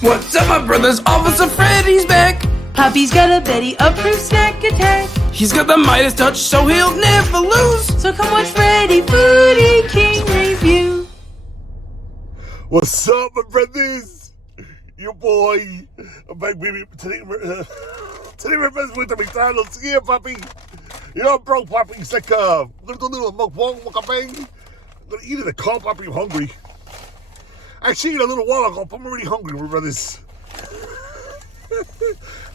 What's up, my brothers? Officer Freddy's back. Papi's got a Betty-approved snack attack. He's got the Midas touch, so he'll never lose. So come watch Freddy Foodie King review. What's up, my brothers? Your boy. I'm back, baby. Today my friends went to McDonald's. Yeah, Papi. You know, bro, Papi. It's like, I'm gonna do a little Mukbang. I'm gonna eat in a car, Papi. I'm hungry. I actually ate a little while ago, but I'm already hungry, my brothers.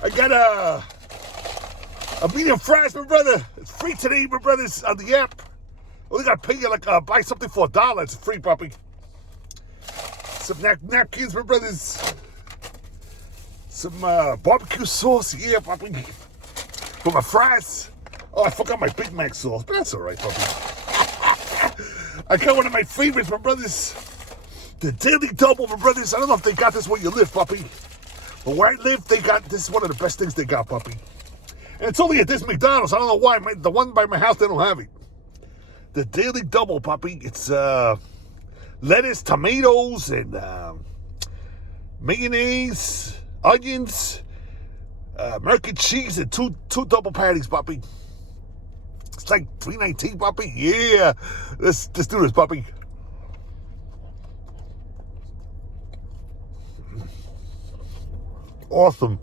I got a medium fries, my brother. It's free today, my brothers, on the app. Only gotta pay you like buy something for $1. It's free, Papi. Some napkins, my brothers. Some barbecue sauce, yeah, Papi. For my fries. Oh, I forgot my Big Mac sauce, but that's all right, Papi. I got one of my favorites, my brothers. The Daily Double, my brothers. I don't know if they got this where you live, Papi. But where I live, they got, this is one of the best things they got, Papi. And it's only at this McDonald's. I don't know why. The one by my house, they don't have it. The Daily Double, Papi. It's lettuce, tomatoes, and mayonnaise, onions, American cheese, and two double patties, Papi. It's like $3.19, Papi. Yeah. Let's do this, Papi. Awesome.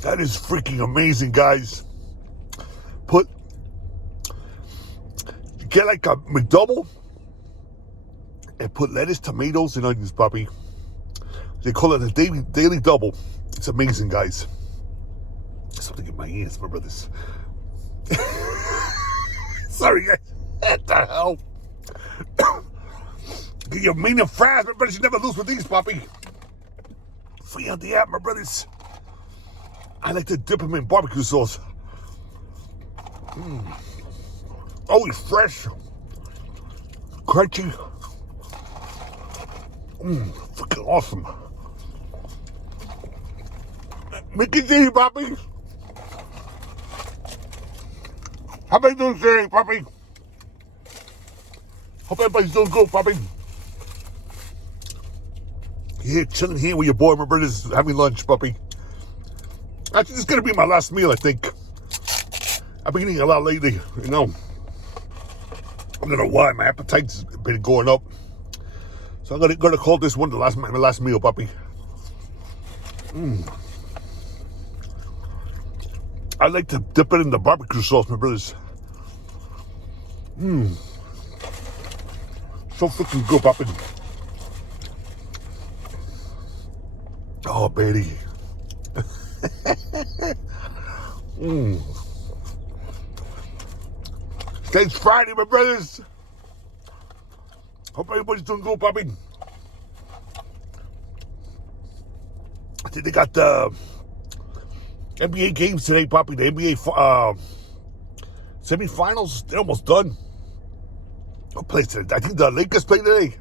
That is freaking amazing, guys. Get like a McDouble and put lettuce, tomatoes, and onions, Papi. They call it a daily double. It's amazing, guys. Something in my ears, my brothers. Sorry, guys. What the hell? Get your medium fries, my brothers. You never lose with these, Papi. Free on the app, my brothers. I like to dip them in barbecue sauce. Always fresh. Crunchy. Freaking awesome. Make it easy, Papi. How about you doing today, Papi? Hope everybody's doing good, Papi. Yeah, chilling here with your boy, my brothers, having lunch, Papi. Actually, this is going to be my last meal, I think. I've been eating a lot lately, you know. I don't know why. My appetite's been going up. So I'm going to call this one my last meal, Papi. I like to dip it in the barbecue sauce, my brothers. So freaking good, Papi. Oh, baby. Today's Friday, my brothers. Hope everybody's doing good, Papi. I think they got the NBA games today, Papi. The NBA semifinals, they're almost done. What plays today? I think the Lakers play today.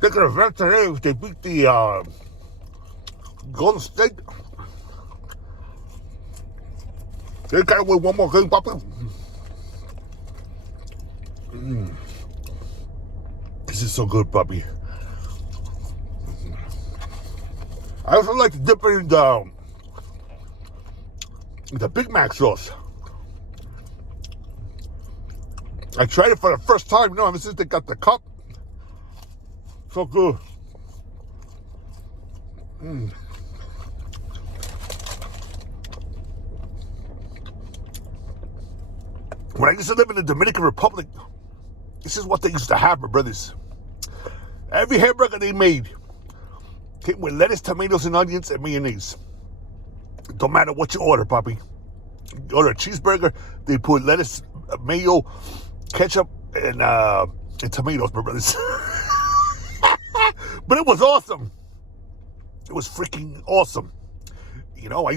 They're going to event today if they beat the Golden State. They got to win one more game, Papi. This is so good, Papi. I also like to dip it in the Big Mac sauce. I tried it for the first time, you know, ever since they got the cup. So good. When I used to live in the Dominican Republic, this is what they used to have, my brothers. Every hamburger they made came with lettuce, tomatoes, and onions, and mayonnaise. Don't matter what you order, Papi. You order a cheeseburger, they put lettuce, mayo, ketchup, and tomatoes, my brothers. But it was awesome. It was freaking awesome. You know, I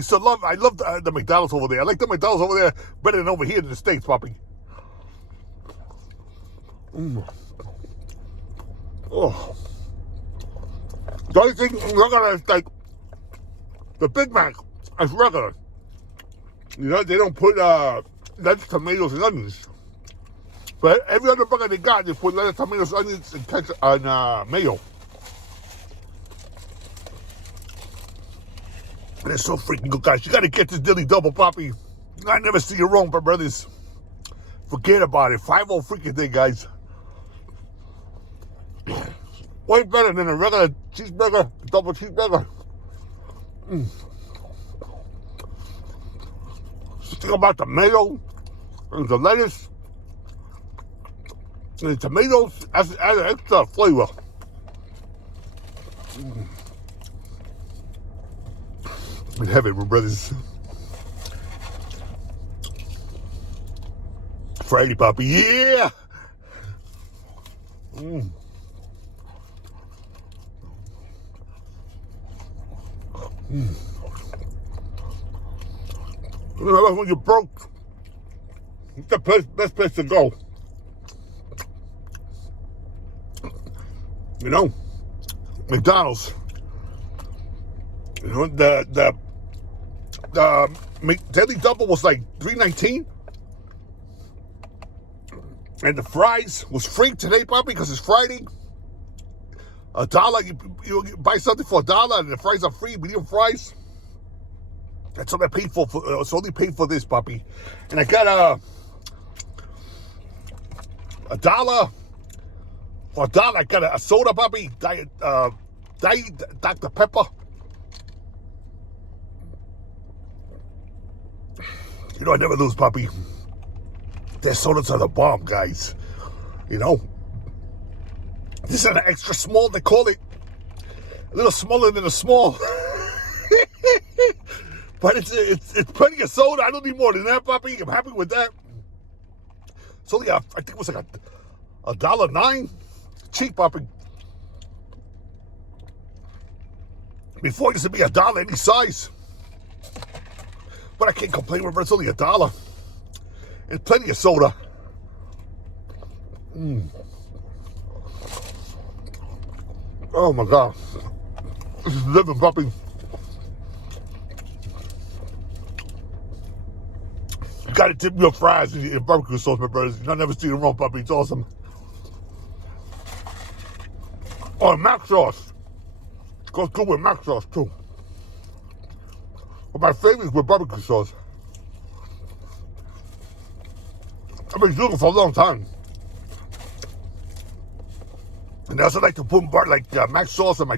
love the McDonald's over there. I like the McDonald's over there better than over here in the States, Papi. Oh. The only thing regular is like the Big Mac is regular. You know, they don't put lettuce, tomatoes, and onions. But every other burger they got, they put lettuce, tomatoes, onions, and ketchup and mayo. And it's so freaking good, guys. You got to get this dilly double, Papi. I never see you wrong, my brothers. Forget about it. 5-0 freaking day, guys. Way better than a regular cheeseburger, double cheeseburger. Think about the mayo and the lettuce and the tomatoes. Add an extra flavor. In heaven, my brothers. Friday, Papi, yeah. When you're broke, it's the best place to go. You know, McDonald's. You know, the Daily Double was like $3.19, and the fries was free today, Papi, because it's Friday. $1, you buy something for $1, and the fries are free, medium fries. That's all I paid for. It's only paid for this, Papi. And I got $1 for $1. I got a soda, Papi. Diet Dr. Pepper. You know, I never lose, Papi. Their sodas are the bomb, guys. You know, this is an extra small. They call it a little smaller than a small. But it's plenty of soda. I don't need more than that, Papi. I'm happy with that. It's only I think it was like $1.09. Cheap, Papi. Before it used to be $1 any size. But I can't complain, but it's only $1. And plenty of soda. Oh my God. This is living, Papi. You gotta tip your fries in barbecue sauce, my brothers. You'll never see it wrong, Papi. It's awesome. Oh, mac sauce. Goes good with mac sauce, too. But my favorite is with barbecue sauce. I've been doing it for a long time. And I also like to put mac sauce on my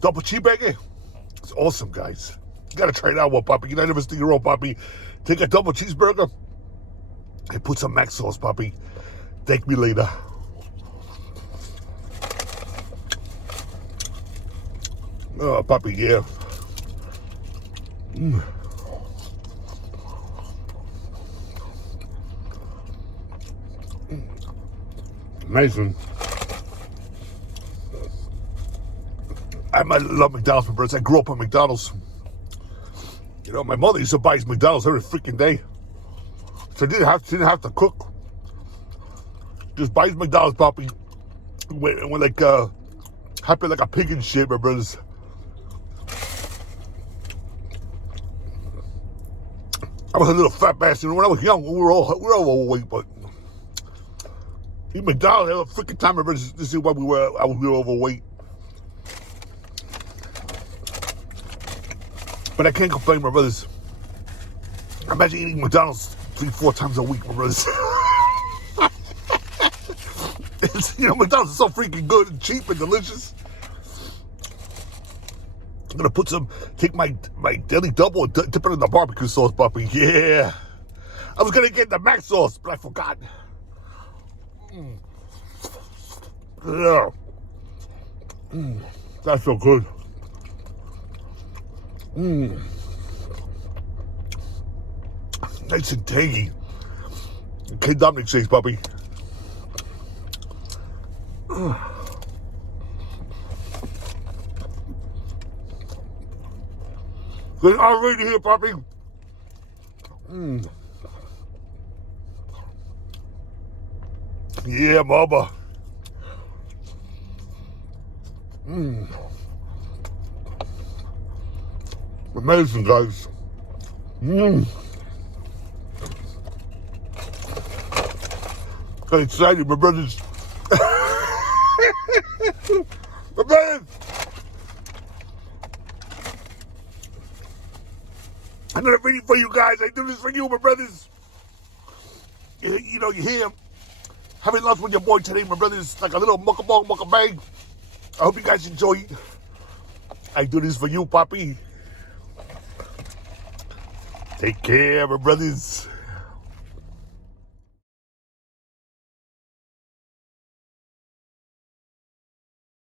double cheeseburger. It's awesome, guys. You gotta try it out, Papi. You never see your own, Papi. Take a double cheeseburger and put some mac sauce, Papi. Thank me later. Oh, Papi, yeah. Amazing. I love McDonald's, my brothers. I grew up on McDonald's. You know, my mother used to buy McDonald's every freaking day. So I didn't have to cook. Just buys McDonald's, Papi. When like happy like a pig and shit, my brothers. I was a little fat bastard. When I was young, we were all overweight, but eat McDonald's every freaking time, my brothers. This is why we were overweight. But I can't complain, my brothers. Imagine eating McDonald's 3-4 times a week, my brothers. You know, McDonald's is so freaking good and cheap and delicious. I'm gonna take my Daily Double and dip it in the barbecue sauce, Papi. Yeah. I was gonna get the mac sauce, but I forgot. Yeah. That's so good. Nice and tangy. Kid Dominic shakes, Papi. Good already here, Papi. Yeah, mama. Amazing, guys. I'm excited, my brothers. My brothers. I'm not ready for you guys. I do this for you, my brothers. You know, you hear having lunch with your boy today, my brothers. Like a little mukbang. I hope you guys enjoy it. I do this for you, Papi. Take care, my brothers.